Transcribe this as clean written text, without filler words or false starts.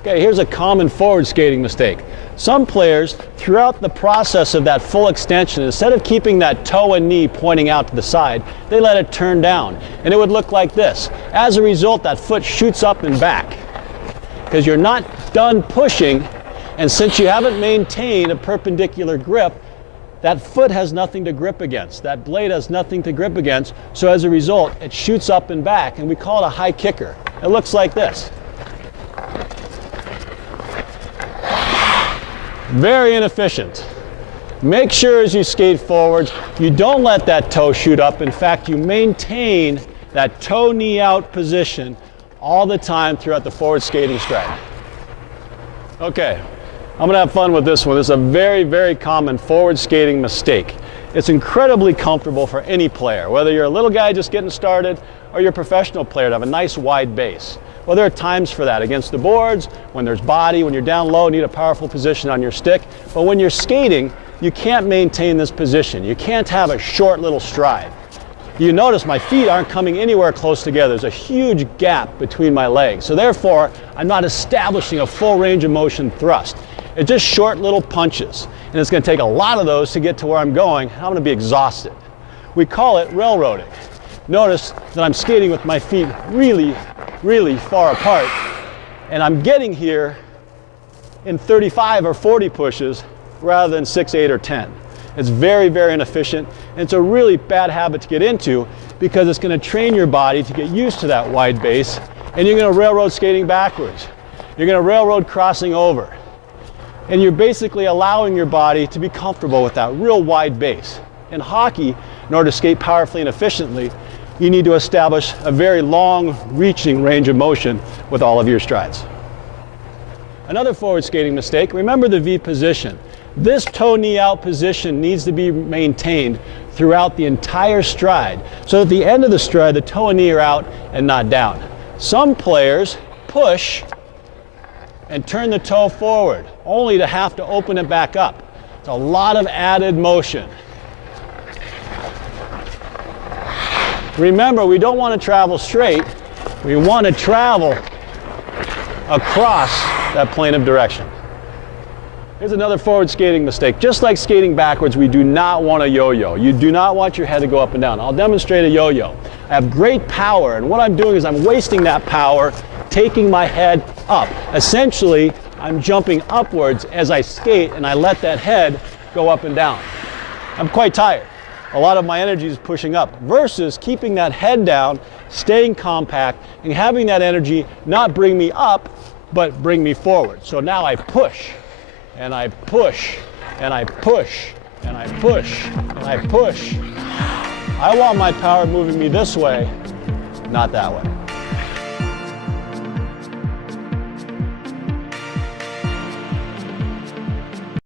Okay, here's a common forward skating mistake. Some players, throughout the process of that full extension, instead of keeping that toe and knee pointing out to the side, they let it turn down. And it would look like this. As a result, that foot shoots up and back because you're not done pushing, and since you haven't maintained a perpendicular grip, that foot has nothing to grip against. That blade has nothing to grip against, so as a result, it shoots up and back, and we call it a high kicker. It looks like this. Very inefficient. Make sure as you skate forward, you don't let that toe shoot up. In fact, you maintain that toe knee out position all the time throughout the forward skating stride. Okay, I'm gonna have fun with this one. This is a very, very common forward skating mistake. It's incredibly comfortable for any player, whether you're a little guy just getting started or you're a professional player, to have a nice wide base. Well, there are times for that against the boards, when there's body, when you're down low, need a powerful position on your stick. But when you're skating, you can't maintain this position. You can't have a short little stride. You notice my feet aren't coming anywhere close together. There's a huge gap between my legs. So therefore, I'm not establishing a full range of motion thrust. It's just short little punches. And it's gonna take a lot of those to get to where I'm going. I'm gonna be exhausted. We call it railroading. Notice that I'm skating with my feet really, really far apart, and I'm getting here in 35 or 40 pushes rather than 6, 8, or 10. It's very, very inefficient, and it's a really bad habit to get into because it's going to train your body to get used to that wide base, and you're going to railroad skating backwards. You're going to railroad crossing over, and you're basically allowing your body to be comfortable with that real wide base. In hockey, in order to skate powerfully and efficiently, you need to establish a very long reaching range of motion with all of your strides. Another forward skating mistake, remember the V position. This toe knee out position needs to be maintained throughout the entire stride, so at the end of the stride, the toe and knee are out and not down. Some players push and turn the toe forward, only to have to open it back up. It's a lot of added motion. Remember, we don't want to travel straight. We want to travel across that plane of direction. Here's another forward skating mistake. Just like skating backwards, we do not want a yo-yo. You do not want your head to go up and down. I'll demonstrate a yo-yo. I have great power, and what I'm doing is I'm wasting that power, taking my head up. Essentially, I'm jumping upwards as I skate, and I let that head go up and down. I'm quite tired. A lot of my energy is pushing up versus keeping that head down, staying compact, and having that energy not bring me up, but bring me forward. So now I push, and I push, and I push, and I push, and I push. I want my power moving me this way, not that way.